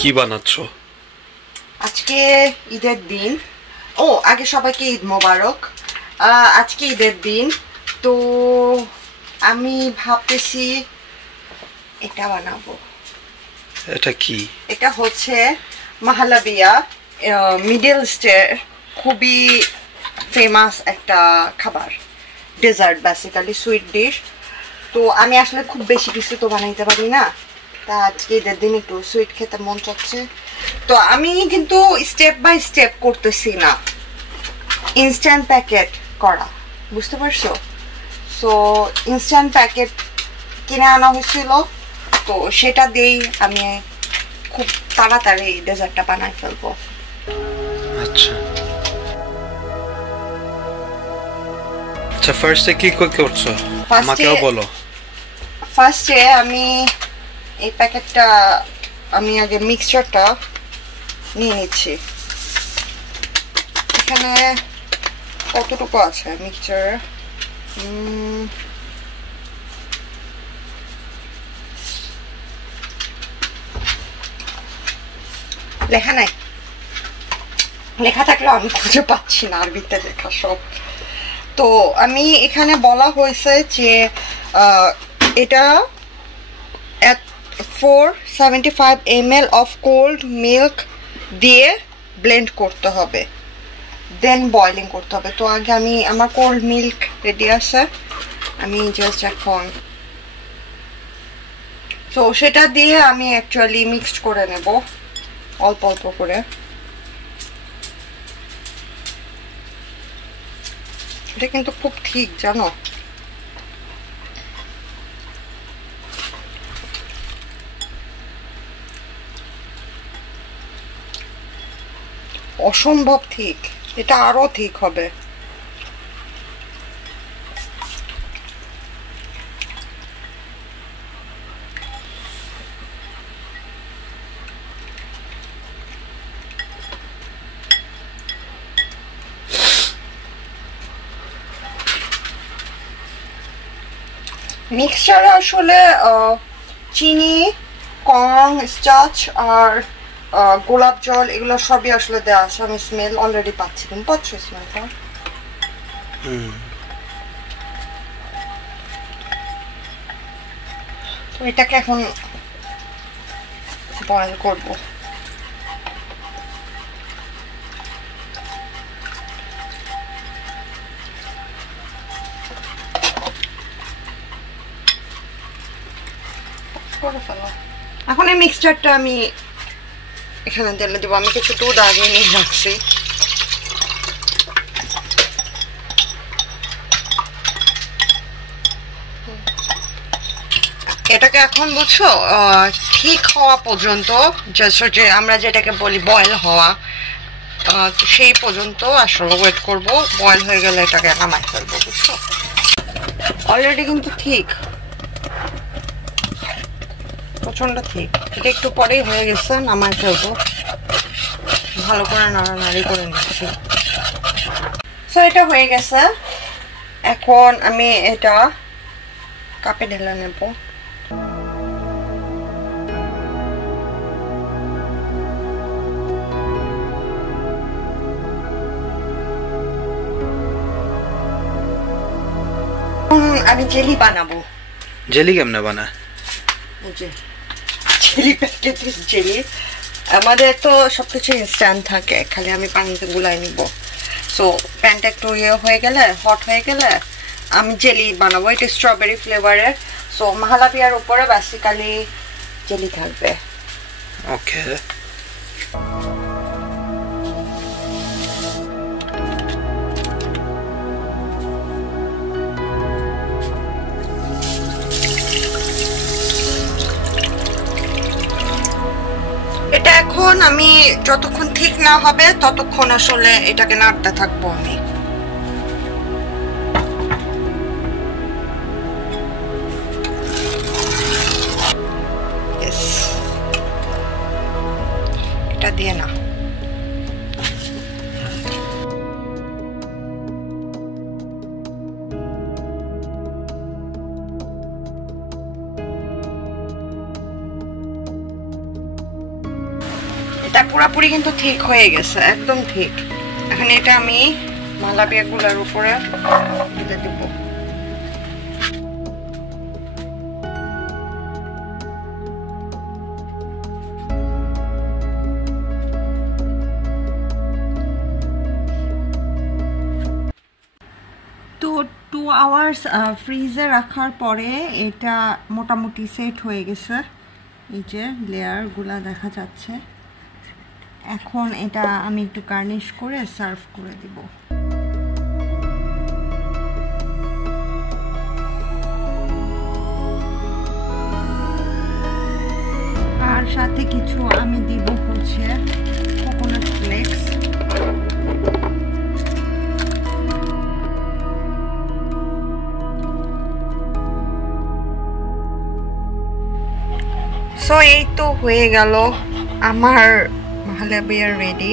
কি বানাচ্ছো? আজকে ঈদের দিন। ও আগে সবাইকে ঈদ মোবারক। আজকে ঈদের দিন, তো আমি ভাবতেছি এটা বানাবো। এটা কি? এটা হচ্ছে মাহালাবিয়া, মিডল ইস্টের খুবই ফেমাস একটা খাবার, ডেজার্ট, বেসিক্যালি সুইট ডিশ। তো আমি আসলে খুব বেশি কিছু তো বানাইতে পারি না, তা আজকে ঈদের দিন একটু সুইট খেতে মন চাচ্ছে। তো আমি কিন্তু স্টেপ বাই স্টেপ করতেছি না, ইনস্ট্যান্ট প্যাকেট করা, বুঝতে পারছো? সো ইনস্ট্যান্ট প্যাকেট কিনে আনা হয়েছিল, তো সেটা দিয়েই আমি খুব তাড়াতাড়ি ডেজার্টটা বানাই ফেলবো। আচ্ছা আচ্ছা, ফার্স্টে কি করছো আমাকেও বলো। ফার্স্টে আমি এই প্যাকেটটা, আমি আগে মিক্সচারটা নিয়ে নিচ্ছি। এখানে কতটুকু আছে মিক্সচার? লেখা নাই, লেখা থাকলেও আমি খুঁজে পাচ্ছি না আরবিতে লেখা সব। তো আমি এখানে বলা হয়েছে যে এটা 475 ml অফ কোল্ড মিল্ক দিয়ে ব্লেন্ড করতে হবে, দেন বয়লিং করতে হবে। তো আগে আমি, আমার কোল্ড মিল্ক রেডি আছে, আমি জাস্ট এখন তো সেটা দিয়ে আমি অ্যাকচুয়ালি মিক্সড করে নেব অল্প অল্প করে। এটা কিন্তু খুব ঠিক, জানো, অসম্ভব ঠিক, এটা আরো ঠিক হবে। মিক্সচারে আসলে চিনি, কর্ন স্টার্চ আর গোলাপ জল, এগুলো সবই আসলে দেওয়া আছে। আমি স্মেল অলরেডি পাচ্ছি, তুমি পাচ্ছ স্মেলটা? তো এটাকে এখন বয়েল করবো। এখন এই মিক্সচারটা আমি এখানে ঢেলে দেবো। আমি কিছু দুধ আগে নিয়ে রাখছি। এটাকে এখন বুঝছো ঠিক হওয়া পর্যন্ত, যে আমরা যেটাকে বলি বয়েল হওয়া, সেই পর্যন্ত আসলে ওয়েট করব। বয়েল হয়ে গেলে এটাকে নামাই ফেলবো, বুঝছো? অলরেডি কিন্তু ঠিক, প্রচন্ড ঠিক। এটা একটু পরেই হয়ে গেছে, নামাই ফেলবো। ভালো করে নাড়ানাড়ি করে নিচ্ছি। সো এটা হয়ে গেছে, এখন আমি এটা কাপে ঢেলে নেব। আমি জেলি বানাবো। জেলি কেমনে বানায়? জেলি প্যাকেট জেলি, আমাদের তো সবকিছু ইনস্ট্যান্ট থাকে, খালি আমি পানিতে গুলাই নিব। সো প্যানটা একটু ইয়ে হয়ে গেলে, হট হয়ে গেলে আমি জেলি বানাবো। এটা স্ট্রবেরি ফ্লেভারের। সো মাহালাবিয়ার উপরে বেসিক্যালি জেলি থাকবে। ওকে, এটা এখন আমি যতক্ষণ ঠিক না হবে ততক্ষণ আসলে এটাকে নাড়তে থাকবো আমি। এটা দিয়ে না, এটা পুরোপুরি কিন্তু ঠিক হয়ে গেছে, একদম ঠিক। এখন এটা আমি মালাবিয়া গুলার উপরে দিতে দিব। তো 2 আওয়ার্স ফ্রিজে রাখার পরে এটা মোটামুটি সেট হয়ে গেছে, এই যে লেয়ারগুলা দেখা যাচ্ছে। এখন এটা আমি একটু গার্নিশ করে সার্ভ করে দিব। আর সাথে কিছু আমি দিব হচ্ছে কোকোনাট ফ্লেক্স। সো এই তো হয়ে গেল আমার মাহালাবিয়া রেডি।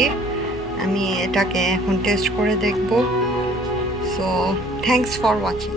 আমি এটাকে এখন টেস্ট করে দেখব। So thanks for watching.